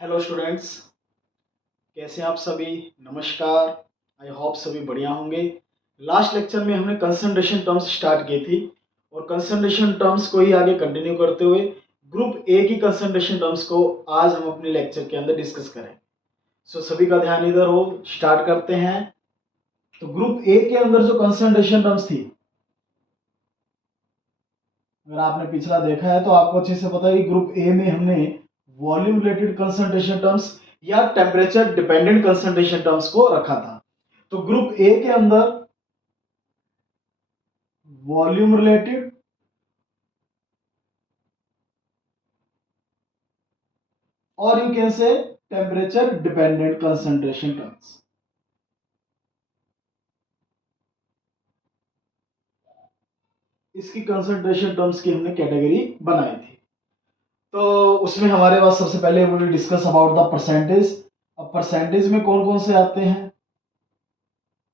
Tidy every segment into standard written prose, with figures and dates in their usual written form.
Hello students, कैसे हैं आप सभी। नमस्कार। आई होप सभी बढ़िया होंगे। लास्ट लेक्चर में हमने कंसंट्रेशन टर्म्स स्टार्ट की थी और कंसंट्रेशन टर्म्स को ही आगे कंटिन्यू करते हुए ग्रुप ए की कंसंट्रेशन टर्म्स को आज हम अपने लेक्चर के अंदर डिस्कस करें। सो सभी का ध्यान इधर हो, स्टार्ट करते हैं। तो ग्रुप ए के अंदर जो कंसंट्रेशन टर्म्स थी, अगर आपने पिछला देखा है तो आपको अच्छे से पता है कि ग्रुप ए में हमने वॉल्यूम रिलेटेड कंसंट्रेशन टर्म्स या टेम्परेचर डिपेंडेंट कंसंट्रेशन टर्म्स को रखा था। तो ग्रुप ए के अंदर वॉल्यूम रिलेटेड और यू कैन से टेम्परेचर डिपेंडेंट कंसंट्रेशन टर्म्स, इसकी कंसंट्रेशन टर्म्स की हमने कैटेगरी बनाई थी। तो उसमें हमारे पास सबसे पहले we will discuss about the percentage. अब परसेंटेज में कौन कौन से आते हैं।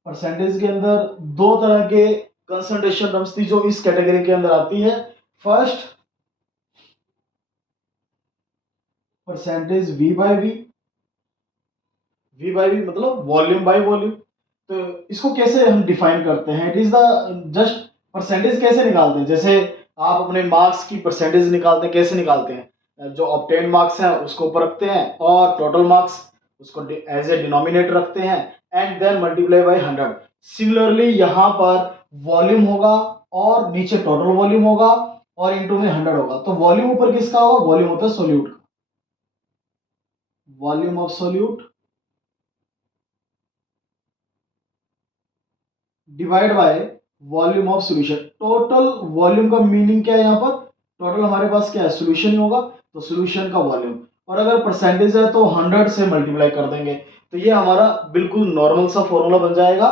परसेंटेज के अंदर दो तरह के कंसंट्रेशन टर्म्स थी जो इस कैटेगरी के अंदर आती है। First percentage v by v. V by v मतलब वॉल्यूम बाई वॉल्यूम। तो इसको कैसे हम डिफाइन करते हैं। It is the just percentage कैसे निकालते हैं, जैसे आप अपने मार्क्स की परसेंटेज निकालते हैं, कैसे निकालते हैं। जो ऑब्टेन मार्क्स हैं उसको ऊपर रखते हैं और टोटल मार्क्स उसको एज ए डिनोमिनेटर रखते हैं and then multiply by 100। Similarly यहाँ पर वॉल्यूम होगा और नीचे टोटल वॉल्यूम होगा और इनटू में 100 होगा। तो वॉल्यूम ऊपर किसका होगा, वॉल्यूम होता है सोल्यूट का, volume of solute divide by volume of solution. Total volume का मीनिंग क्या है, यहाँ पर टोटल हमारे पास क्या है, सॉल्यूशन ही होगा, तो सॉल्यूशन का वॉल्यूम। और अगर परसेंटेज है तो 100 से मल्टीप्लाई कर देंगे। तो ये हमारा बिल्कुल नॉर्मल सा फॉर्मूला बन जाएगा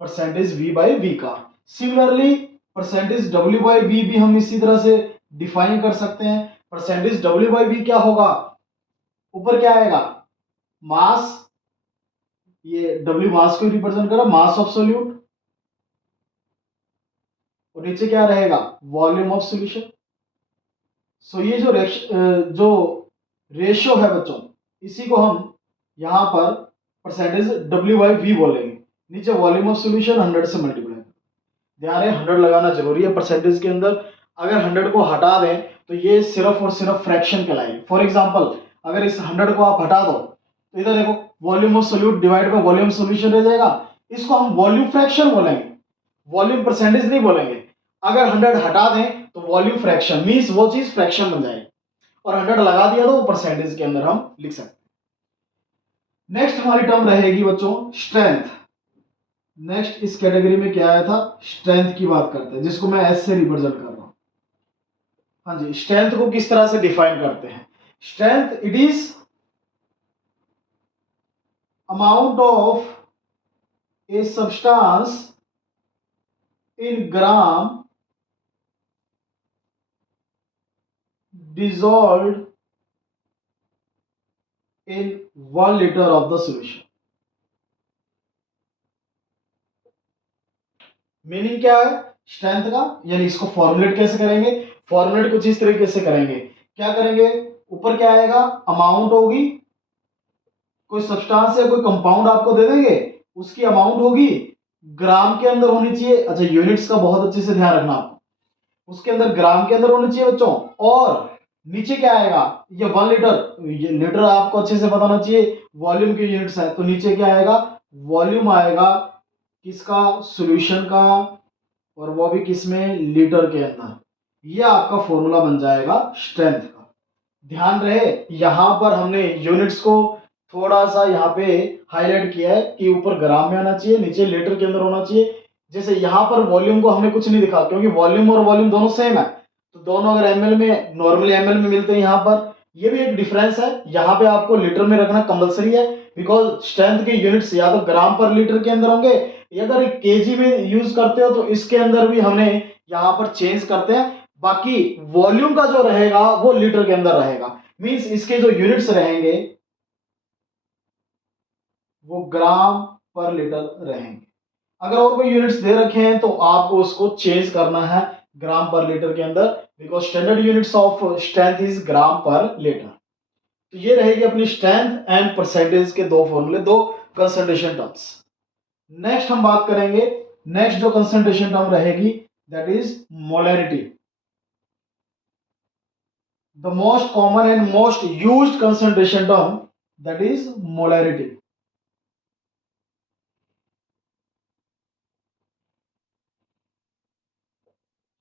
परसेंटेज वी बाई वी का। सिमिलरली परसेंटेज डब्ल्यू बाई वी भी हम इसी तरह से डिफाइन कर सकते हैं। परसेंटेज डब्ल्यू बाई वी क्या होगा, ऊपर क्या आएगा, मास, ये डब्ल्यू मास को रिप्रेजेंट कर रहा, मास ऑफ सोल्यूट, और नीचे क्या रहेगा, वॉल्यूम ऑफ सॉल्यूशन। सो ये जो रेशियो है बच्चों, इसी को हम यहां पर परसेंटेज डब्ल्यू बाई वी बोलेंगे। नीचे वॉल्यूम ऑफ सॉल्यूशन 100 से मल्टीप्लाई। ध्यान है 100 लगाना जरूरी है परसेंटेज के अंदर। अगर 100 को हटा दें तो ये सिर्फ और सिर्फ फ्रैक्शन कहलाएगी। फॉर एग्जांपल अगर इस 100 को आप हटा दो तो इधर देखो volume of solute divide by volume solution रह जाएगा। इसको हम वॉल्यूम फ्रैक्शन बोलेंगे, वॉल्यूम परसेंटेज नहीं बोलेंगे। अगर 100 हटा दें तो वॉल्यूम फ्रैक्शन मींस वो चीज फ्रैक्शन बन जाएगी, और 100 लगा दिया तो वो परसेंटेज के अंदर हम लिख सकते हैं। नेक्स्ट हमारी टर्म रहेगी बच्चों स्ट्रेंथ। नेक्स्ट इस कैटेगरी में क्या आया था, स्ट्रेंथ की बात करते हैं, जिसको मैं एस से रिप्रेजेंट कर रहा हूं। हाँ जी, स्ट्रेंथ को किस तरह से डिफाइन करते हैं। Strength it is amount of a substance in gram dissolved in 1 liter of the solution। Meaning क्या है स्ट्रेंथ का, यानी इसको फॉर्मुलेट कैसे करेंगे। फॉर्मुलेट कुछ इस तरीके से करेंगे, क्या करेंगे, ऊपर क्या आएगा, अमाउंट होगी, कोई सब्सटेंस या कोई कंपाउंड आपको दे देंगे, उसकी अमाउंट होगी, ग्राम के अंदर होनी चाहिए। अच्छा यूनिट्स का बहुत अच्छे से ध्यान रखना आपको, उसके अंदर ग्राम के अंदर होनी चाहिए बच्चों। और नीचे क्या आएगा, ये 1 लीटर, ये लीटर आपको अच्छे से बताना चाहिए, वॉल्यूम की यूनिट्स है। तो नीचे क्या आएगा, वॉल्यूम आएगा किसका, सॉल्यूशन का, और वो भी किसमें, लीटर के अंदर। ये आपका फॉर्मूला बन जाएगा स्ट्रेंथ का। ध्यान रहे यहां पर हमने यूनिट्स को थोड़ा सा यहाँ पे हाईलाइट किया है कि ऊपर ग्राम में आना चाहिए, नीचे लीटर के अंदर होना चाहिए। जैसे यहाँ पर वॉल्यूम को हमने कुछ नहीं दिखा, क्योंकि वॉल्यूम और वॉल्यूम दोनों सेम है, तो दोनों अगर एमएल में, नॉर्मली एमएल में मिलते हैं, यहाँ पर ये भी एक डिफरेंस है। यहाँ पे आपको लीटर में रखना कंपलसरी है, बिकॉज स्ट्रेंथ के यूनिट्स या तो ग्राम पर लीटर के अंदर होंगे, या अगर केजी में यूज करते हो तो इसके अंदर भी हमने यहाँ पर चेंज करते हैं। बाकी वॉल्यूम का जो रहेगा वो लीटर के अंदर रहेगा, मींस इसके जो यूनिट्स रहेंगे वो ग्राम पर लीटर रहेंगे। अगर और कोई यूनिट्स दे रखे हैं तो आपको उसको चेंज करना है ग्राम पर लीटर के अंदर, because standard units of strength is gram per litre. तो ये रहेगी अपनी स्ट्रेंथ एंड परसेंटेज के दो फॉर्मूले, दो कंसंट्रेशन टर्म्स। नेक्स्ट हम बात करेंगे, नेक्स्ट जो कंसंट्रेशन टर्म रहेगी that is molarity. The most common and most used concentration term that is molarity.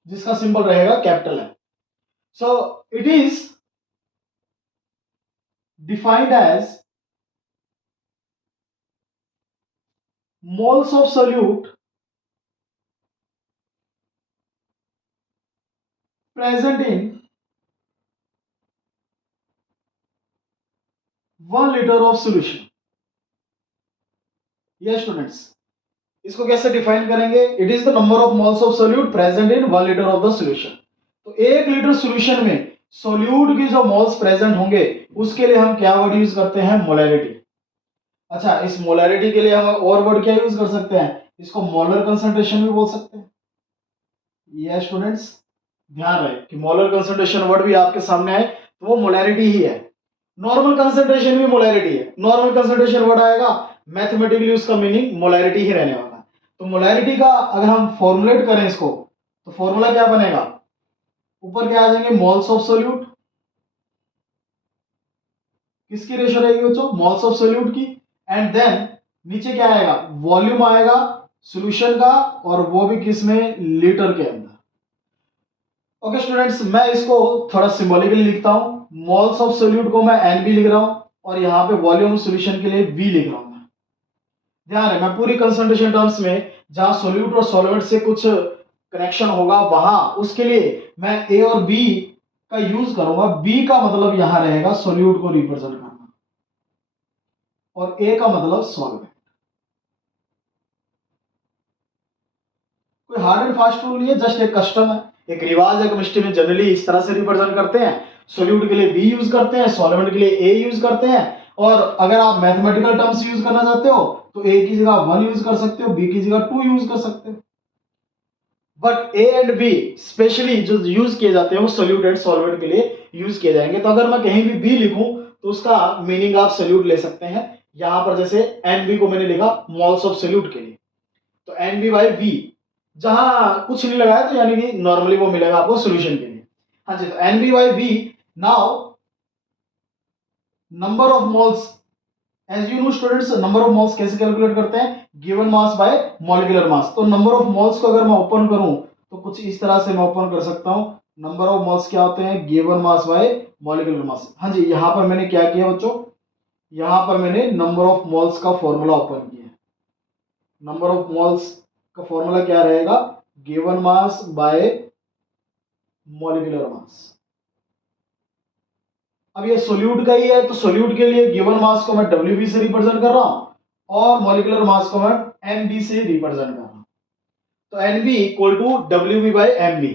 जिसका सिंबल रहेगा कैपिटल है। So it is defined as moles of solute present in 1 liter of solution। yes students, इसको कैसे define करेंगे? It is the number of moles of solute present in 1 litre of the solution. तो 1 litre solution में solute की जो moles present होंगे उसके लिए हम क्या वर्ड यूज करते हैं? मोलैरिटी। अच्छा, इस मोलैरिटी के लिए हम और वर्ड क्या यूज कर सकते हैं? इसको मोलर कंसंट्रेशन भी बोल सकते हैं। ये स्टूडेंट्स ध्यान रहे कि मोलर कंसंट्रेशन वर्ड भी आपके सामने आए तो वो मोलैरिटी ही है। नॉर्मल कंसंट्रेशन भी मोलैरिटी है। नॉर्मल कंसंट्रेशन वर्ड आएगा, मैथमेटिकली उसका मीनिंग मोलैरिटी ही रहने वाला है। तो मोलैरिटी का अगर हम फॉर्मुलेट करें इसको तो फॉर्मूला क्या बनेगा? ऊपर क्या आ जाएंगे? Moles of solute. किसकी रेशियो रहेगी बच्चों? मोल्स ऑफ सोल्यूट की। एंड देन नीचे क्या आएगा? वॉल्यूम आएगा सॉल्यूशन का, और वो भी किस में? लीटर के अंदर। ओके स्टूडेंट्स, मैं इसको थोड़ा सिंबॉलिकली लिखता हूं। मोल्स ऑफ सोल्यूट को मैं एन बी लिख रहा हूं और यहां पे वॉल्यूम सॉल्यूशन के लिए वी लिख रहा हूं। ध्यान है, मैं पूरी कंसंट्रेशन टर्म्स में जहां सोल्यूट और सॉल्वेंट से कुछ कनेक्शन होगा वहां उसके लिए मैं ए और बी का यूज करूंगा। बी का मतलब यहां रहेगा सोल्यूट को रिप्रेजेंट करना और ए का मतलब सॉल्वेंट। कोई हार्ड एंड फास्ट रूल नहीं है, जस्ट एक कस्टम है, एक रिवाज है। केमिस्ट्री में जनरली इस तरह से रिप्रेजेंट करते हैं। सोल्यूट के लिए बी यूज करते हैं, सॉल्वेंट के लिए ए यूज करते हैं। और अगर आप मैथमेटिकल टर्म्स यूज करना चाहते हो तो ए की जगह 1 यूज कर सकते हो, बी की जगह 2 यूज कर सकते हो। But A and be specially जो यूज किए जाते हैं वो सोल्यूट एंड सॉल्वेंट के लिए यूज किए जाएंगे। तो अगर मैं कहीं भी बी लिखूं तो उसका मीनिंग आप सोल्यूट ले सकते हैं। यहां पर जैसे एन बी को मैंने लिखा मोल्स ऑफ सोल्यूट के लिए, तो एन बी बाई वी, जहां कुछ नहीं लगाया तो यानी कि नॉर्मली वो मिलेगा आपको सोल्यूशन के लिए। हाँ जी, तो N B by V. Now number of moles, as you know students, number of moles कैसे कैलकुलेट करते हैं? Given mass by molecular mass. तो नंबर ऑफ मोल्स को अगर मैं ओपन करूं तो कुछ इस तरह से मैं ओपन कर सकता हूं। नंबर ऑफ मोल्स क्या होते हैं? गिवन मास बाय मॉलिक्यूलर मास। हाँ जी, यहां पर मैंने क्या किया बच्चों? यहां पर मैंने नंबर ऑफ मोल्स का फॉर्मूला ओपन किया। नंबर ऑफ मोल्स का फॉर्मूला क्या रहेगा? गिवन मास बाय मॉलिक्यूलर मास। अब ये सोल्यूट का ही है तो सोल्यूट के लिए गिवन मास को मैं डब्ल्यू से रिप्रेजेंट कर रहा हूं और मॉलिक्यूलर मास को मैं एम से रिप्रेजेंट कर रहा हूं। तो N B equal to W B by M B.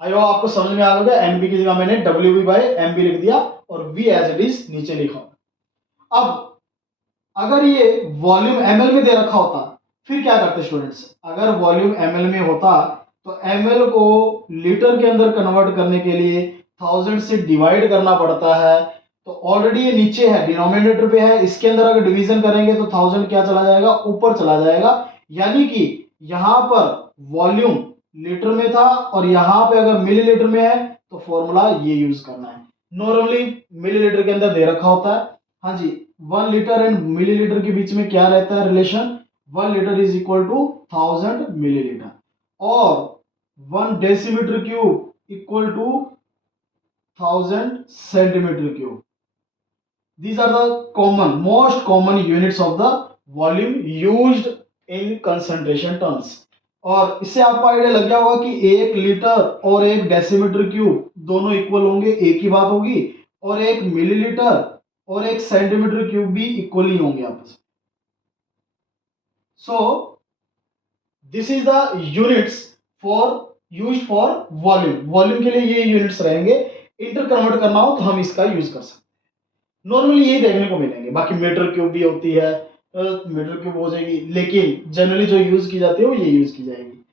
I hope आपको समझ में आ गया। एन बी की जगह मैंने W B by M B लिख दिया और वी एज इट इज नीचे लिखा। अब अगर ये वॉल्यूम एमएल में दे रखा होता फिर क्या करते स्टूडेंट्स? अगर वॉल्यूम एमएल में होता तो एमएल को लीटर के अंदर कन्वर्ट करने के लिए 1000 से डिवाइड करना पड़ता है। तो ऑलरेडी ये नीचे है, डिनोमिनेटर पे है, इसके अंदर अगर डिवीजन करेंगे तो 1000 क्या चला जाएगा? ऊपर चला जाएगा। यानी कि यहां पर वॉल्यूम लीटर में था और यहां पे अगर मिलीलीटर में है तो फॉर्मूला ये यूज करना है। नॉर्मली मिलीलीटर के अंदर दे रखा होता है। हाँ जी, 1 लीटर एंड मिलीलीटर के बीच में क्या रहता है relation? 1 litre is equal to 1000 millilitre और 1 decimetre cube equal to 1000 centimetre cube. These are the most common units of the volume used in concentration terms। और इससे आपको आइडिया लग गया होगा कि 1 लीटर और 1 डेसीमीटर क्यूब दोनों इक्वल होंगे, एक ही बात होगी। और 1 मिलीलीटर और 1 सेंटीमीटर क्यूब भी इक्वल ही होंगे आपस में। So this is the units for used for volume. Volume के लिए ये यूनिट्स रहेंगे। इंटर कन्वर्ट करना हो तो हम इसका यूज कर सकते हैं। नॉर्मली यही देखने को मिलेंगे। बाकी मीटर क्यूब भी होती है, मीटर क्यूब हो जाएगी, लेकिन जनरली जो यूज की जाती है वो ये यूज की जाएगी।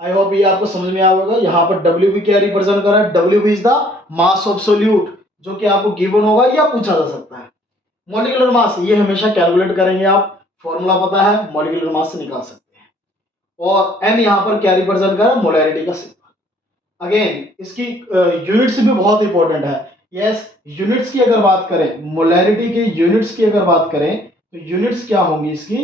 आई होप ये आपको समझ में आएगा। यहाँ पर डब्ल्यू बी क्या रिप्रेजेंट कर रहा है? W B is the mass of solute, जो कि आपको गिवन होगा या पूछा जा सकता है। मॉलिक्यूलर मास ये हमेशा कैलकुलेट करेंगे आप, फॉर्मूला पता है, मॉलिक्यूलर मास से निकाल सकते हैं। और m यहाँ पर क्या रिप्रेजेंट कर रहा है, मोलैरिटी का सिंबल। अगेन इसकी यूनिट्स भी बहुत इंपॉर्टेंट है। यस, यूनिट्स की अगर बात करें, मोलैरिटी की यूनिट्स की अगर बात करें तो यूनिट्स क्या होंगी इसकी,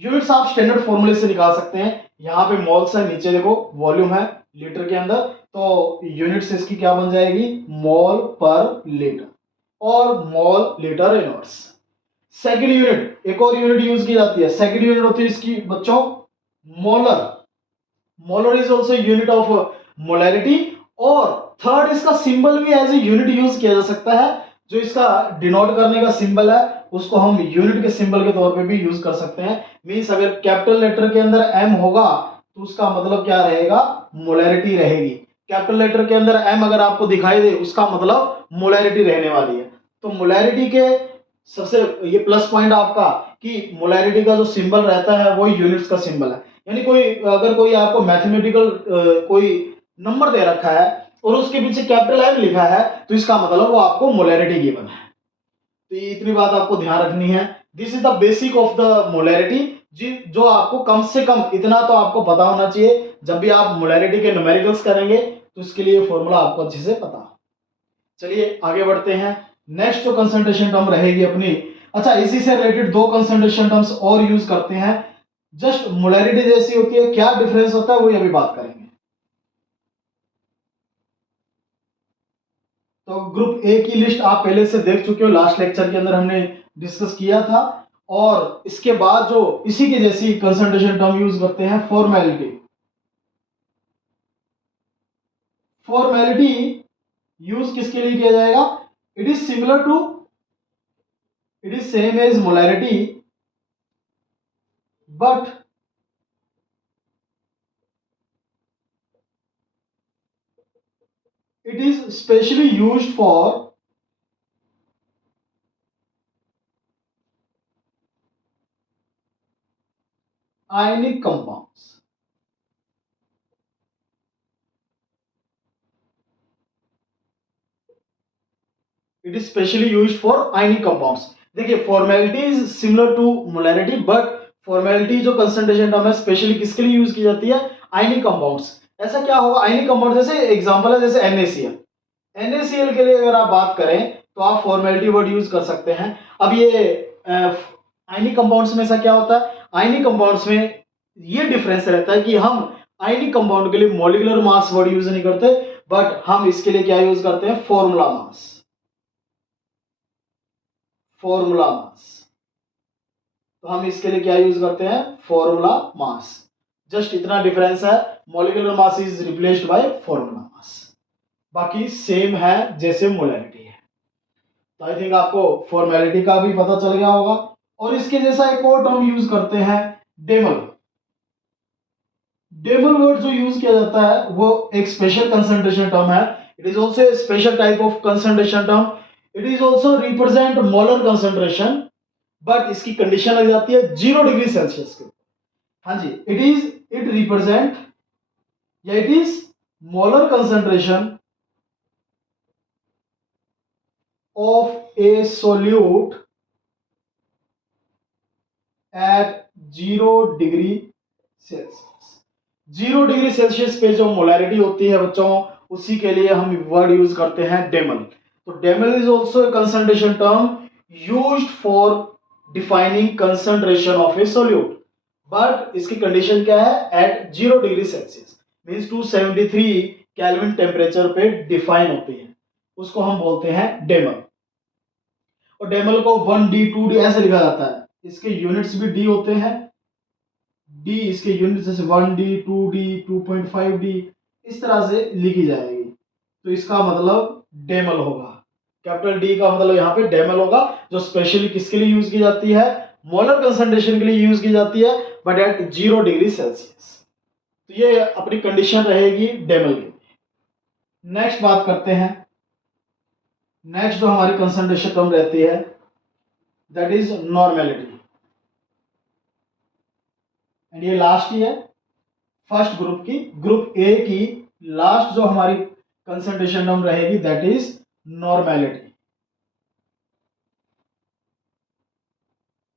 यूनिट्स आप स्टैंडर्ड फॉर्मूले से निकाल सकते हैं। यहाँ पे मोल्स है, नीचे देखो वॉल्यूम है लीटर के अंदर, तो यूनिट्स इसकी क्या बन जाएगी, मोल पर लीटर और mole litre inverse. Second unit, एक और यूनिट यूज की जाती है, सेकंड यूनिट होती है इसकी बच्चों molar. Molar is also unit of molarity. और थर्ड, इसका सिंबल भी एज ए यूनिट यूज किया जा सकता है। जो इसका डिनोट करने का सिंबल है उसको हम यूनिट के सिंबल के तौर पे भी यूज कर सकते हैं। मींस अगर कैपिटल लेटर के अंदर एम होगा तो उसका मतलब क्या रहेगा, मोलैरिटी रहेगी। कैपिटल लेटर के अंदर एम अगर आपको दिखाई दे उसका मतलब मोलैरिटी रहने वाली है। तो मोलैरिटी के सबसे ये प्लस पॉइंट आपका कि मोलैरिटी का जो सिंबल रहता है वो यूनिट्स का सिंबल है। यानी कोई अगर कोई आपको मैथमेटिकल कोई नंबर दे रखा है और उसके पीछे कैपिटल एम लिखा है तो इसका मतलब वो आपको मोलैरिटी गिवन है। तो ये इतनी बात आपको ध्यान रखनी है। This is the basic of the molarity, जो आपको कम से कम इतना तो आपको पता होना चाहिए। जब भी आप मोलैरिटी के न्यूमेरिकल्स करेंगे तो इसके लिए फॉर्मूला आपको अच्छे से पता हो। चलिए आगे बढ़ते हैं। नेक्स्ट जो कंसंट्रेशन टर्म रहेगी अपनी, अच्छा इसी से रिलेटेड दो कंसंट्रेशन टर्म्स और यूज करते हैं, जस्ट मोलैरिटी जैसी होती है, क्या डिफरेंस होता है वो अभी बात करेंगे। तो ग्रुप ए की लिस्ट आप पहले से देख चुके हो, लास्ट लेक्चर के अंदर हमने डिस्कस किया था। और इसके बाद जो इसी की जैसी कंसंट्रेशन टर्म यूज करते हैं, फॉर्मेलिटी। फॉर्मेलिटी यूज किसके लिए किया जाएगा, it is similar to, it is same as molarity but it is specially used for ionic compounds. It is specially used for ionic compounds. देखिए formality is similar to molarity but formality जो concentration term है specially किसके लिए use की जाती है, ionic compounds. ऐसा क्या होगा, आयनिक कंपाउंड जैसे एग्जांपल है जैसे NaCl। NaCl के लिए अगर आप बात करें तो आप फॉर्मेलिटी वर्ड यूज कर सकते हैं। अब ये आयनिक कंपाउंड्स में ऐसा क्या होता है, आयनिक कंपाउंड्स में ये डिफरेंस रहता है कि हम आयनिक कंपाउंड के लिए मॉलिक्यूलर मास वर्ड यूज नहीं करते बट हम इसके लिए क्या यूज करते हैं, फॉर्मूला मास। फॉर्मूला मास, तो हम इसके लिए क्या यूज करते हैं, फॉर्मूला मास। जस्ट इतना डिफरेंस है, molecular mass is replaced by formula mass, बाकी सेम है जैसे मोलैरिटी है। तो आई थिंक आपको फॉर्मेलिटी का भी पता चल गया होगा। और इसके जैसा एक और टर्म यूज करते हैं, डेमल। डेमल वर्ड जो यूज किया जाता है वो एक स्पेशल कंसंट्रेशन टर्म है। It is also a special type of concentration term. It is also represent molar concentration but इसकी कंडीशन लग जाती है 0 डिग्री सेल्सियस के। हाँ जी, इट रिप्रेजेंट या it is molar concentration of a solute at 0 degree Celsius. 0 degree Celsius पे जो मोलैरिटी होती है बच्चों, उसी के लिए हम वर्ड यूज करते हैं डेमल। तो demal is also a concentration term used for defining concentration of a solute but इसकी कंडीशन क्या है, at 0 degree Celsius means 273 kelvin temperature पे डिफाइन होती है, उसको हम बोलते हैं डेमल। और डेमल को 1D 2D ऐसे लिखा जाता है, इसके यूनिट्स भी डी होते हैं। डी इसके यूनिट्स जैसे 1D 2D 2.5D इस तरह से लिखी जाएगी। तो इसका मतलब डेमल होगा, कैपिटल डी का मतलब यहाँ पे डेमल होगा, जो स्पेशली किसके लिए यूज की जाती है, मोलर कंसंट्रेशन के लिए यूज की जाती है बट एट 0 डिग्री सेल्सियस। तो ये अपनी कंडीशन रहेगी डेमल की। नेक्स्ट बात करते हैं, नेक्स्ट जो हमारी कंसंट्रेशन टर्म रहती है दैट इज नॉर्मेलिटी। एंड ये लास्ट ही है फर्स्ट ग्रुप की, ग्रुप ए की लास्ट जो हमारी कंसंट्रेशन टर्म रहेगी दैट इज नॉर्मेलिटी।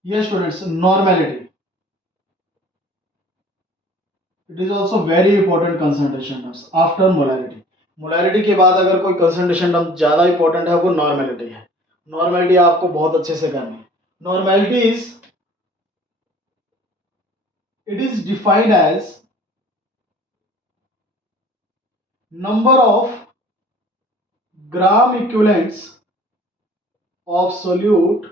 ये students normality, it is also very important concentration terms after molarity. Molarity के बाद अगर कोई कंसंट्रेशन टर्म ज्यादा इंपॉर्टेंट है वो नॉर्मेलिटी है। नॉर्मेलिटी आपको बहुत अच्छे से करनी है। Normality is, it is defined as number of gram equivalents of solute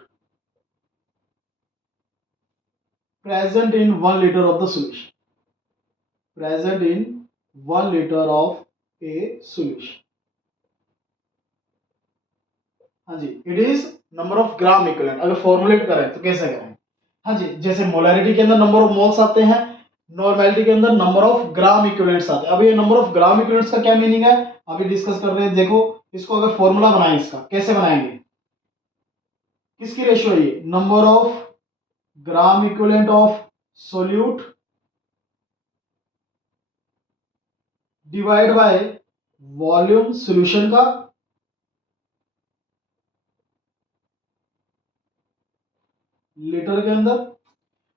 present in 1 liter of the solution, present in 1 liter of a solution। हाँ जी, it is number of gram equivalent. अगर formulate करें तो कैसे करें? हाँ जी, जैसे molarity के अंदर नंबर ऑफ मोल्स आते हैं, नॉर्मेलिटी के अंदर नंबर ऑफ ग्राम इक्विवेलेंट्स आते हैं। अब ये नंबर ऑफ ग्राम इक्विवेलेंट्स का क्या मीनिंग है अभी डिस्कस कर रहे हैं। देखो इसको अगर फॉर्मूला बनाएं, इसका कैसे बनाएंगे, किसकी रेशियो है ये, number of gram equivalent of solute divide by volume solution का लीटर के अंदर।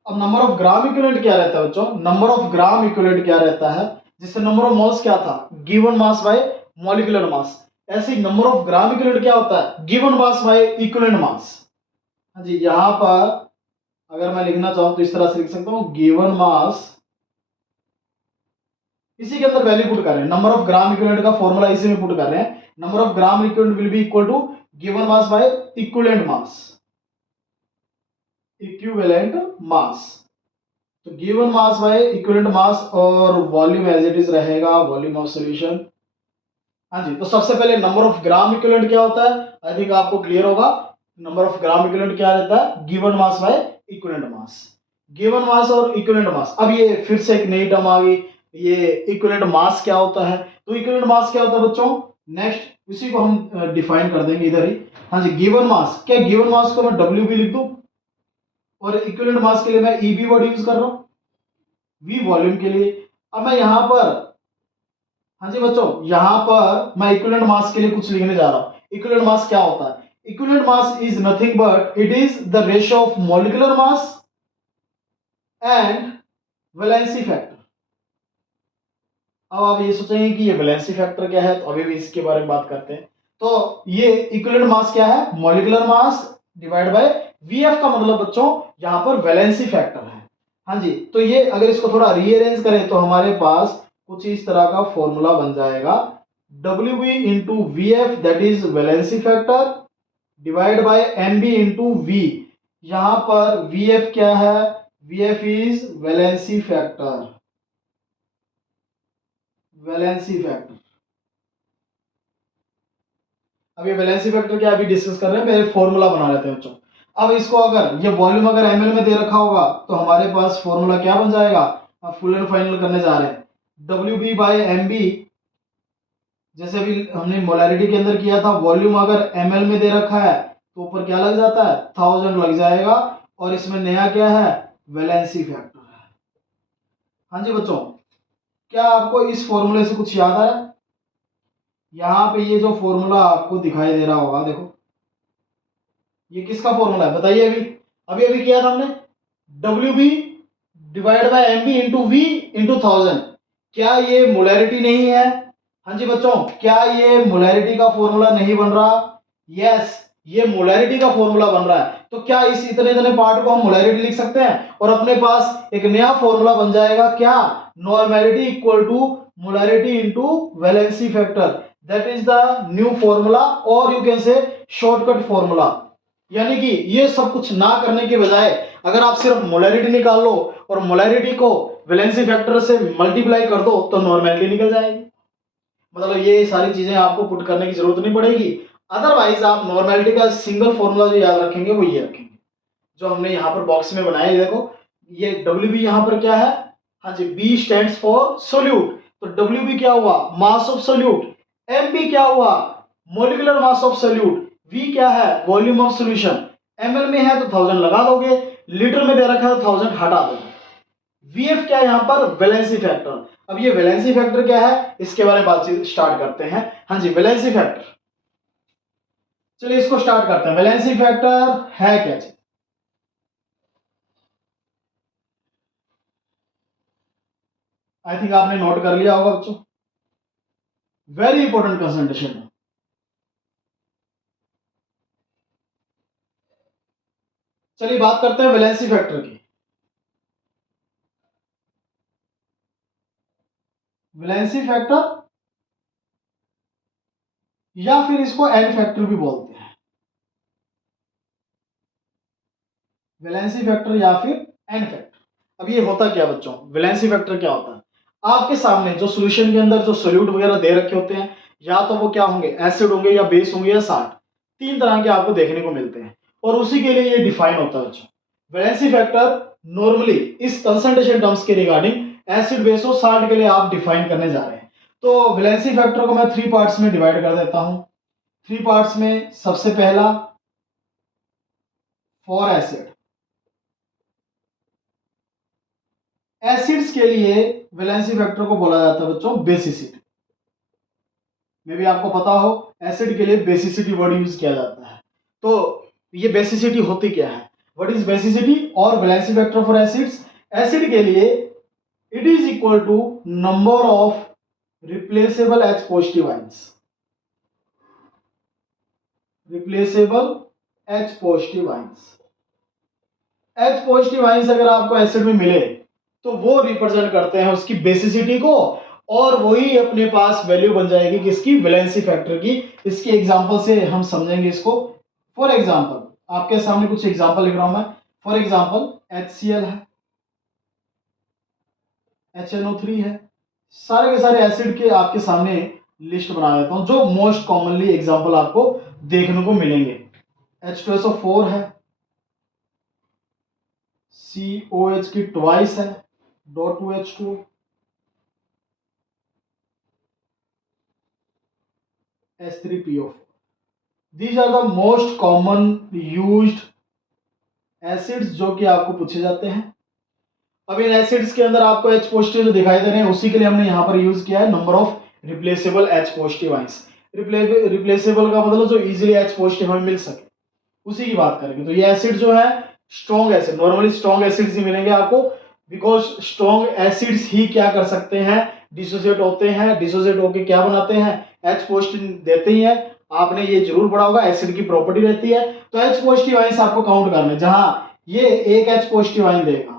अब नंबर ऑफ ग्राम इक्विवेलेंट क्या रहता है बच्चों, नंबर ऑफ ग्राम इक्विवेलेंट क्या रहता है, जिससे नंबर ऑफ मोल्स क्या था, गिवन मास बाय मॉलिक्यूलर मास। ऐसे ही नंबर ऑफ ग्राम इक्विवेलेंट क्या होता है, गिवन मास बाय इक्विवेलेंट मास। हाँ जी, यहां पर अगर मैं लिखना चाहूं तो इस तरह से लिख सकता हूं, गिवन मास, इसी के अंदर वैल्यू पुट कर रहे हैं। नंबर ऑफ ग्राम इक्विवेलेंट का फॉर्मूला इसी में पुट कर रहे हैं। Number of gram equivalent will be equal to given mass by equivalent mass, equivalent mass. तो given mass by equivalent mass और वॉल्यूम एज इट इज रहेगा वॉल्यूम ऑफ सॉल्यूशन। हाँ जी, तो सबसे पहले नंबर ऑफ ग्राम इक्विवेलेंट क्या होता है, आई थिंक आपको क्लियर होगा। नंबर ऑफ ग्राम इक्विवेलेंट क्या रहता है, given mass by equivalent mass. Given mass और इक्विवेलेंट मास, अब ये फिर से एक नई टर्म आ गई, ये इक्विवेलेंट मास क्या होता है। तो इक्विवेलेंट मास क्या होता है बच्चों, नेक्स्ट इसी को हम डिफाइन कर देंगे इधर ही। हाँ जी, गिवन मास, क्या गिवन मास को मैं डब्ल्यू भी लिख दूं और इक्विवेलेंट मास के लिए मैं ईबी वर्ड यूज कर रहा हूं, वी वॉल्यूम के लिए। अब मैं यहां पर, हाँ जी बच्चों, यहां पर मैं इक्विवेलेंट मास के लिए कुछ लिखने जा रहा हूं। इक्विवेलेंट मास क्या होता है, equivalent mass is nothing but it is the ratio of molecular mass and valency factor. अब आप ये सोचेंगे कि ये वैलेंसी फैक्टर क्या है, तो अभी भी इसके बारे में बात करते हैं। तो ये इक्विवेलेंट मास क्या है, molecular mass divide by VF का मतलब बच्चों यहां पर वैलेंसी फैक्टर है। हाँ जी, तो ये अगर इसको थोड़ा रीअरेंज करें तो हमारे पास कुछ इस तरह का फॉर्मूला बन जाएगा, WB into V F that is valency factor divide by MB into V. यहां पर VF क्या है, VF is valency factor, valency factor. अब ये वैलेंसी फैक्टर क्या अभी डिस्कस कर रहे हैं, पहले फॉर्मूला बना लेते हैं बच्चों। अब इसको अगर ये वॉल्यूम अगर ml में दे रखा होगा तो हमारे पास फॉर्मूला क्या बन जाएगा, अब फुल एंड फाइनल करने जा रहे हैं, WB बाय MB। जैसे अभी हमने मोलैरिटी के अंदर किया था, वॉल्यूम अगर ml में दे रखा है तो ऊपर क्या लग जाता है, 1000 लग जाएगा। और इसमें नया क्या है, वैलेंसी फैक्टर है। हाँ जी बच्चों, क्या आपको इस फॉर्मूले से कुछ याद आया? यहाँ पे ये जो फॉर्मूला आपको दिखाई दे रहा होगा, देखो ये किसका फॉर्मूला है बताइए। अभी अभी अभी किया था हमने, WB divide by MB into V into 1000। क्या ये मोलैरिटी नहीं है? हाँ जी बच्चों, क्या ये मोलैरिटी का फॉर्मूला नहीं बन रहा? यस, ये मोलैरिटी का फॉर्मूला बन रहा है। तो क्या इस इतने इतने पार्ट को हम मोलैरिटी लिख सकते हैं और अपने पास एक नया फॉर्मूला बन जाएगा, क्या, normality equal to molarity into valency factor, that is the new formula और you can say shortcut formula. यानी कि ये सब कुछ ना करने के बजाय अगर आप सिर्फ मोलैरिटी निकाल लो और मोलैरिटी को वैलेंसी फैक्टर से मल्टीप्लाई कर दो तो नॉर्मेलिटी निकल जाएगी। मतलब ये सारी चीजें आपको पुट करने की जरूरत नहीं पड़ेगी। अदरवाइज आप नॉर्मेलिटी का सिंगल फॉर्मूला जो याद रखेंगे वो ये रखेंगे जो हमने यहाँ पर बॉक्स में बनाया है। देखो ये WB यहाँ पर क्या है, हाँ जी, B स्टैंड्स फॉर सोल्यूट। तो WB क्या हुआ, मास ऑफ सोल्यूट। MB क्या हुआ, molecular mass of solute. V क्या है, वॉल्यूम ऑफ सॉल्यूशन। ml में है तो 1000 लगा दोगे, लीटर में दे रखा है तो 1000 हटा दोगे। VF क्या है यहाँ पर, वैलेंसी फैक्टर। अब ये वैलेंसी फैक्टर क्या है, इसके बारे में बातचीत स्टार्ट करते हैं। हाँ जी, वैलेंसी फैक्टर, चलिए इसको स्टार्ट करते हैं। वैलेंसी फैक्टर है क्या चीज? आई थिंक आपने नोट कर लिया होगा बच्चों, वेरी इंपॉर्टेंट कंसंट्रेशन है। चलिए बात करते हैं वैलेंसी फैक्टर की। वैलेंसी फैक्टर या फिर इसको एन फैक्टर भी बोलते हैं। वैलेंसी फैक्टर या फिर एन फैक्टर। अब ये होता क्या बच्चों, वैलेंसी फैक्टर क्या होता है? आपके सामने जो सॉल्यूशन के अंदर जो सोल्यूट वगैरह दे रखे होते हैं, या तो वो क्या होंगे, एसिड होंगे या बेस होंगे या साल्ट, तीन तरह के आपको देखने को मिलते हैं और उसी के लिए ये डिफाइन होता है बच्चों। वैलेंसी फैक्टर नॉर्मली इस कंसंट्रेशन टर्म्स के रिगार्डिंग एसिड बेस और साल्ट के लिए आप डिफाइन करने जा रहे हैं। तो वैलेंसी फैक्टर को मैं थ्री पार्ट्स में डिवाइड कर देता हूं। थ्री पार्ट्स में सबसे पहला फॉर एसिड। एसिड्स के लिए वैलेंसी फैक्टर को बोला जाता है बच्चों बेसिसिटी। मे भी आपको पता हो एसिड के लिए बेसिसिटी वर्ड यूज किया जाता है। तो ये बेसिसिटी होती क्या है, व्हाट इज बेसिसिटी और valency factor for acids? Acid के लिए it is equal to number of replaceable H positive ions. Replaceable H positive ions. H positive ions अगर आपको एसिड में मिले तो वो रिप्रेजेंट करते हैं उसकी बेसिसिटी को, और वही अपने पास वैल्यू बन जाएगी किसकी, वैलेंसी फैक्टर की। इसकी एग्जांपल से हम समझेंगे इसको। फॉर एग्जांपल आपके सामने कुछ एग्जांपल लिख रहा हूं मैं। फॉर एग्जांपल HCl है, HNO3 है, सारे के सारे एसिड के आपके सामने लिस्ट बना देता हूं जो मोस्ट कॉमनली एग्जांपल आपको देखने को मिलेंगे। H2SO4 है, COH की ट्वाइस है, .2H2, H3PO4। These are the most common used acids जो कि आपको पूछे जाते हैं। अब इन एसिड्स के अंदर आपको H पॉजिटिव जो दिखाई दे रहे हैं उसी के लिए हमने यहाँ पर यूज किया है number of replaceable H positive ions. Replaceable का मतलब जो इजीली H पॉजिटिव हमें मिल सके, उसी की बात करेंगे। तो ये एसिड जो है strong acid, normally strong acids ही मिलेंगे आपको, बिकॉज स्ट्रॉन्ग एसिड्स ही क्या कर सकते हैं, डिसोसिएट होते हैं। डिसोसिएट होकर क्या बनाते हैं, H पॉजिटिव देते ही है। आपने ये जरूर पढ़ा होगा एसिड की प्रॉपर्टी रहती है। तो H पॉजिटिव आइंस आपको काउंट करने, जहां ये एक H पॉजिटिव आइन देगा,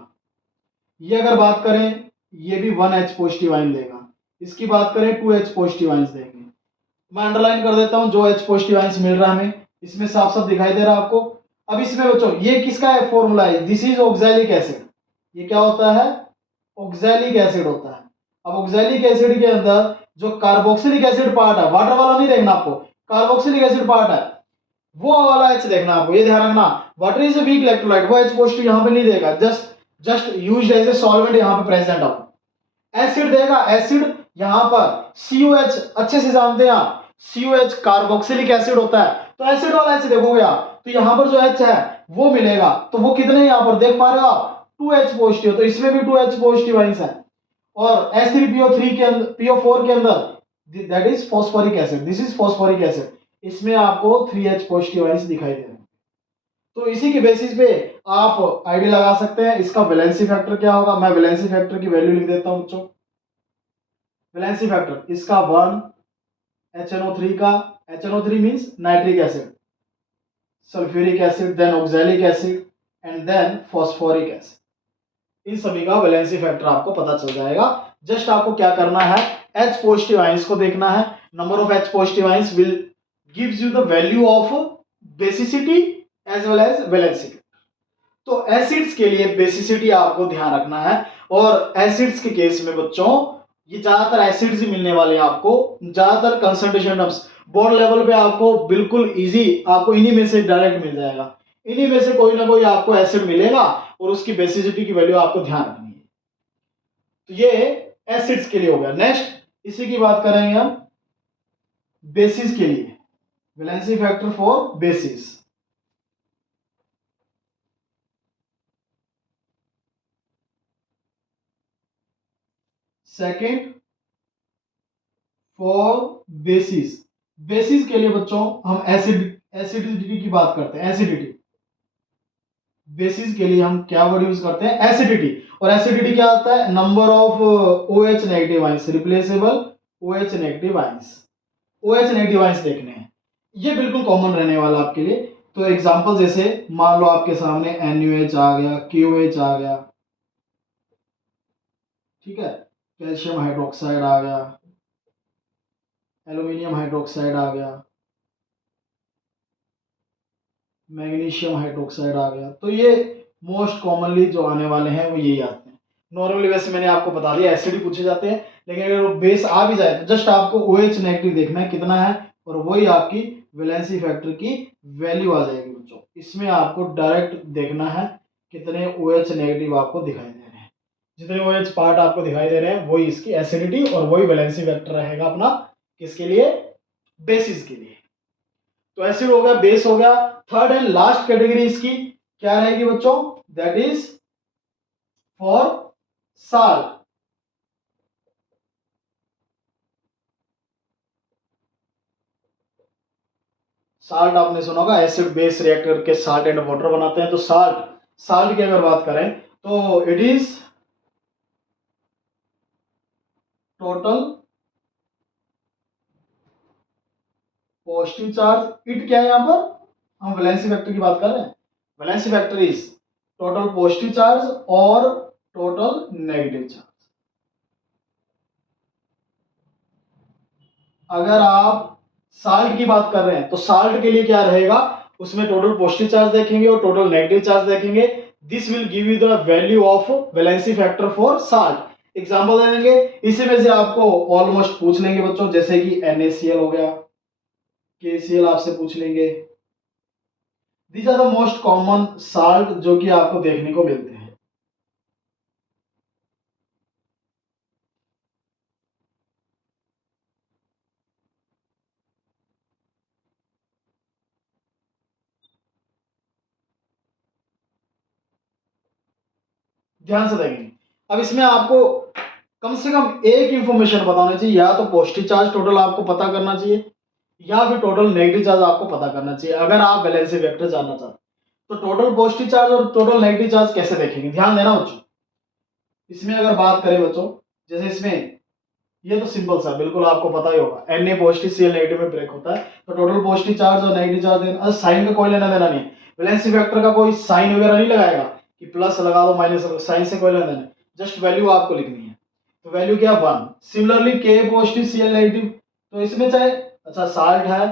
ये अगर बात करें ये भी 1H पॉजिटिव आइन देगा, इसकी बात करें 2H पॉजिटिव आइंस देंगे। मैं अंडरलाइन कर देता हूं जो H पॉजिटिव आइंस मिल रहा है हमें, इसमें साफ साफ दिखाई दे रहा है आपको। अब इसमें बच्चों ये किसका है फॉर्मूला है, दिस इज ऑक्सैलिक एसिड। ये क्या होता है, ऑक्सैलिक एसिड होता है। अब ऑक्सैलिक एसिड के अंदर जो कार्बोक्सिलिक एसिड पार्ट है, वाटर वाला नहीं देखना आपको, कार्बोक्सिलिक एसिड पार्ट है वो वाला H देखना आपको, ये ध्यान रखना। Water is a weak electrolyte, वो H पॉजिटिव यहां पे नहीं देगा, just just used as a solvent यहां पे प्रेजेंट हो। एसिड देगा, एसिड यहां पर COH अच्छे से जानते हैं आप, COH कार्बोक्सिलिक एसिड होता है। तो एसिड वाला H देखोगे आप तो यहां पर जो H है वो मिलेगा। तो वो कितने यहां पर देख पा रहे हो आप, 2H पॉजिटिव, तो इसमें भी 2H पॉजिटिव आइंस है। और H3PO3 के अंदर, PO4 के अंदर, that is phosphoric acid, this is phosphoric acid, इसमें आपको 3H पॉजिटिव आइंस दिखाई दे रहे हैं। तो इसी के बेसिस पे आप आइडिया लगा सकते हैं इसका वैलेंसी फैक्टर क्या होगा। मैं वैलेंसी फैक्टर की वैल्यू लिख देता हूं बच्चों। वैलेंसी फैक्टर इसका 1, HNO3 का, HNO3 means nitric acid, sulphuric acid, then oxalic acid and then phosphoric acid. इन सभी का वैलेंसी फैक्टर आपको पता चल जाएगा। जस्ट आपको क्या करना है, H पॉजिटिव आइंस को देखना है। Number of H positive ions will gives you the value of basicity as well as valency. तो एसिड्स के लिए बेसिसिटी आपको ध्यान रखना है। और एसिड्स के केस में बच्चों ये ज्यादातर एसिड्स ही मिलने वाले हैं आपको, ज्यादातर कंसंट्रेशन टर्म्स बोर्ड लेवल पे आपको बिल्कुल इजी, आपको इन्हीं में से डायरेक्ट मिल जाएगा। इन्हीं में से कोई ना कोई आपको एसिड मिलेगा और उसकी बेसिसिटी की वैल्यू आपको ध्यान रखनी है। तो ये एसिड्स के लिए हो गया। नेक्स्ट इसी की बात करेंगे हम बेसिस के लिए, valency factor for basis. Second for basis, basis के लिए बच्चों हम एसिडिटी की बात करते हैं, एसिडिटी। बेसिस के लिए हम क्या वर्ड यूज करते हैं, एसिडिटी। और एसिडिटी क्या आता है, number of OH negative ions, replaceable OH negative ions. OH negative ions देखने हैं, ये बिल्कुल कॉमन रहने वाला आपके लिए। तो एग्जांपल जैसे मान लो आपके सामने NaOH आ गया, KOH आ गया, ठीक है, कैल्शियम हाइड्रोक्साइड आ गया, एल्यूमिनियम हाइड्रोक्साइड आ गया, मैग्नीशियम हाइड्रोक्साइड आ गया। तो ये मोस्ट कॉमनली जो आने वाले हैं वो यही आते हैं। नॉर्मली वैसे मैंने आपको बता दिया एसिड ही पूछे जाते हैं, लेकिन अगर बेस आ भी जाए तो जस्ट आपको OH नेगेटिव देखना है कितना है, और वही आपकी वैलेंसी फैक्टर की वैल्यू आ जाएगी बच्चों। इसमें आपको डायरेक्ट देखना है कितने OH नेगेटिव आपको दिखाई दे रहे हैं। जितने OH पार्ट आपको दिखाई दे रहे हैं वही इसकी एसिडिटी और वही वैलेंसी फैक्टर रहेगा अपना, किसके लिए, बेसिस के लिए। तो एसिड हो गया, बेस हो गया। थर्ड एंड लास्ट कैटेगरी इसकी क्या रहेगी बच्चों, that is for salt. Salt आपने सुना होगा, एसिड बेस रिएक्ट करके साल्ट एंड वाटर बनाते हैं। तो साल्ट, साल्ट की अगर बात करें तो it is total positive charge. It क्या है, यहां पर हम वैलेंसी फैक्टर की बात कर रहे हैं। Valency factor is total positive charge और टोटल नेगेटिव चार्ज। अगर आप साल्ट की बात कर रहे हैं तो साल्ट के लिए क्या रहेगा, उसमें टोटल पॉजिटिव चार्ज देखेंगे और टोटल नेगेटिव चार्ज देखेंगे। This will give you the value of valency factor for salt. Example दे देंगे, इसी में से आपको ऑलमोस्ट पूछ लेंगे बच्चों, जैसे कि NaCl हो गया, KCl आपसे पूछ लेंगे। These are the most common salt जो कि आपको देखने को मिलते हैं। ध्यान से देखेंगे। अब इसमें आपको कम से कम एक इंफॉर्मेशन बताना चाहिए, या तो पॉजिटिव चार्ज टोटल आपको पता करना चाहिए, या फिर टोटल नेगेटिव चार्ज आपको पता करना चाहिए अगर आप वैलेंसी वेक्टर जानना चाहते हैं। तो टोटल पॉजिटिव चार्ज और टोटल नेगेटिव चार्ज कैसे देखेंगे, ध्यान देना बच्चों। इसमें अगर बात करें बच्चों, जैसे इसमें ये तो सिंपल सा बिल्कुल आपको पता ही होगा, Na पॉजिटिव Cl नेगेटिव में ब्रेक होता है। तो टोटल पॉजिटिव चार्ज और नेगेटिव चार्ज देना, साइन का कोई लेना देना नहीं है। वैलेंसी फैक्टर का कोई साइन वगैरह नहीं लगाएगा कि प्लस लगा दो माइनस, साइन से कोई लेना देना, जस्ट वैल्यू आपको लिखनी है। तो वैल्यू क्या, 1। Similarly Ka positive Cl negative, तो इसमें चाहे अच्छा साल्ट है,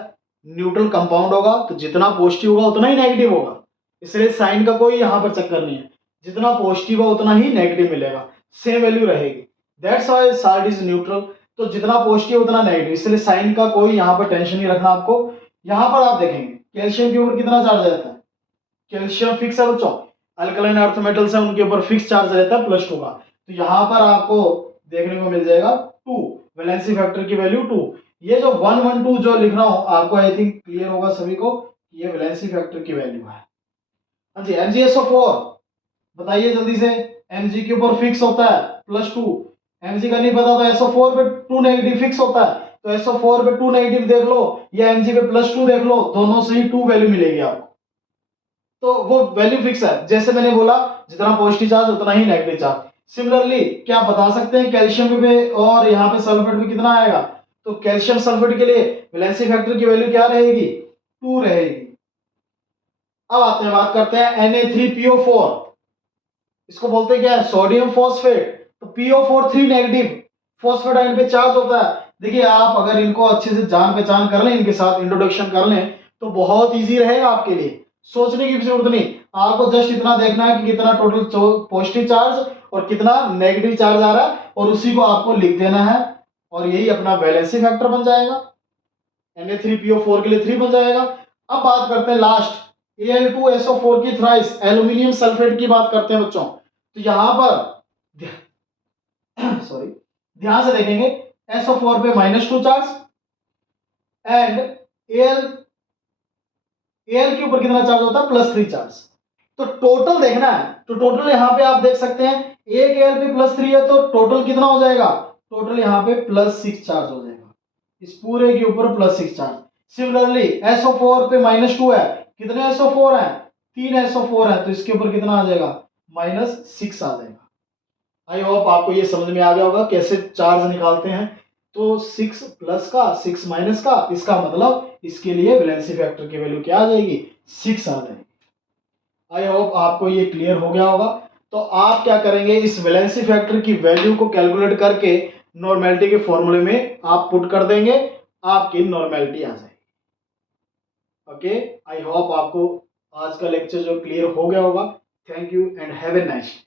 न्यूट्रल कंपाउंड होगा तो जितना पॉजिटिव होगा उतना ही नेगेटिव होगा, इसलिए साइन का कोई यहाँ पर चक्कर नहीं है। जितना पॉजिटिव हो उतना ही नेगेटिव मिलेगा, सेम वैल्यू रहेगी। That's why salt is neutral. तो जितना पॉजिटिव उतना नेगेटिव, इसलिए साइन का कोई यहाँ पर टेंशन नहीं रखना आपको। यहाँ पर आप देखेंगे कैल्शियम के ऊपर कितना चार्ज रहता है, कैल्शियम फिक्स है बच्चों, अल्कलाइन अर्थ मेटल्स है उनके ऊपर फिक्स चार्ज रहता है +2 का। तो यहाँ पर आपको देखने को मिल जाएगा 2, वैलेंसी फैक्टर की वैल्यू 2। ये जो 1 1 2 जो लिख रहा हूं आपको आई थिंक क्लियर होगा सभी को, ये वैलेंसी फैक्टर की वैल्यू है। हाँ जी, MgSO4 बताइए जल्दी से। Mg के ऊपर फिक्स होता है +2, Mg का नहीं पता तो SO4 पे 2 नेगेटिव फिक्स होता है। तो SO4 पे 2 नेगेटिव देख लो या Mg पे +2 देख लो, दोनों से ही 2 वैल्यू मिलेगी आपको। तो वो वैल्यू फिक्स है, जैसे मैंने बोला जितना पॉजिटिव चार्ज उतना ही नेगेटिव चार्ज। सिमिलरली क्या आप बता सकते हैं कैल्शियम पे और यहाँ पे सल्फेट पे कितना आएगा, तो कैल्शियम सल्फेट के लिए वैलेंसी फैक्टर की वैल्यू क्या रहेगी, 2 रहेगी। अब आते हैं, बात करते हैं Na3PO4, इसको बोलते हैं क्या है, सोडियम फॉस्फेट। तो PO4 3 नेगेटिव फॉस्फेट आयन पे चार्ज होता है। देखिए आप अगर इनको अच्छे से जान पहचान कर लें, इनके साथ इंट्रोडक्शन कर लें तो बहुत इजी रहेगा आपके लिए, सोचने की भी जरूरत नहीं। आपको जस्ट इतना देखना है कि कितना टोटल पॉजिटिव चार्ज और कितना नेगेटिव चार्ज आ रहा है, और उसी को आपको लिख देना है, और यही अपना वैलेंसी फैक्टर बन जाएगा। Na3PO4 के लिए 3 बन जाएगा। अब बात करते हैं लास्ट Al2SO4 की थ्राइस एल्यूमिनियम सल्फेट की बात करते हैं बच्चों। तो यहां पर सॉरी ध्यान से देखेंगे, SO4 पे -2 चार्ज एंड Al के ऊपर कितना चार्ज होता है, +3 चार्ज। तो टोटल देखना है, तो टोटल यहां पे आप देख सकते हैं एक Al पे +3 है तो टोटल कितना हो जाएगा, टोटल यहां पे +6 चार्ज हो जाएगा। इस पूरे के ऊपर +6 चार्ज। सिमिलरली SO4 पे -2 है, कितने SO4 हैं? 3 SO4 है, तो इसके ऊपर कितना आ जाएगा? -6 आ जाएगा। आई होप आपको ये समझ में आ गया होगा कैसे चार्ज निकालते हैं। तो 6 प्लस का 6 माइनस का, इसका मतलब इसके लिए वैलेंसी फैक्टर की वैल्यू क्या आ जाएगी? 6 आ जाएगी। आई होप आपको ये क्लियर हो गया होगा। तो आप क्या करेंगे, इस वैलेंसी फैक्टर की वैल्यू को कैलकुलेट करके नॉर्मेलिटी के फॉर्मूले में आप पुट कर देंगे, आपकी नॉर्मेलिटी आ जाएगी। ओके, आई होप आपको आज का लेक्चर जो क्लियर हो गया होगा। Thank you and have a nice day.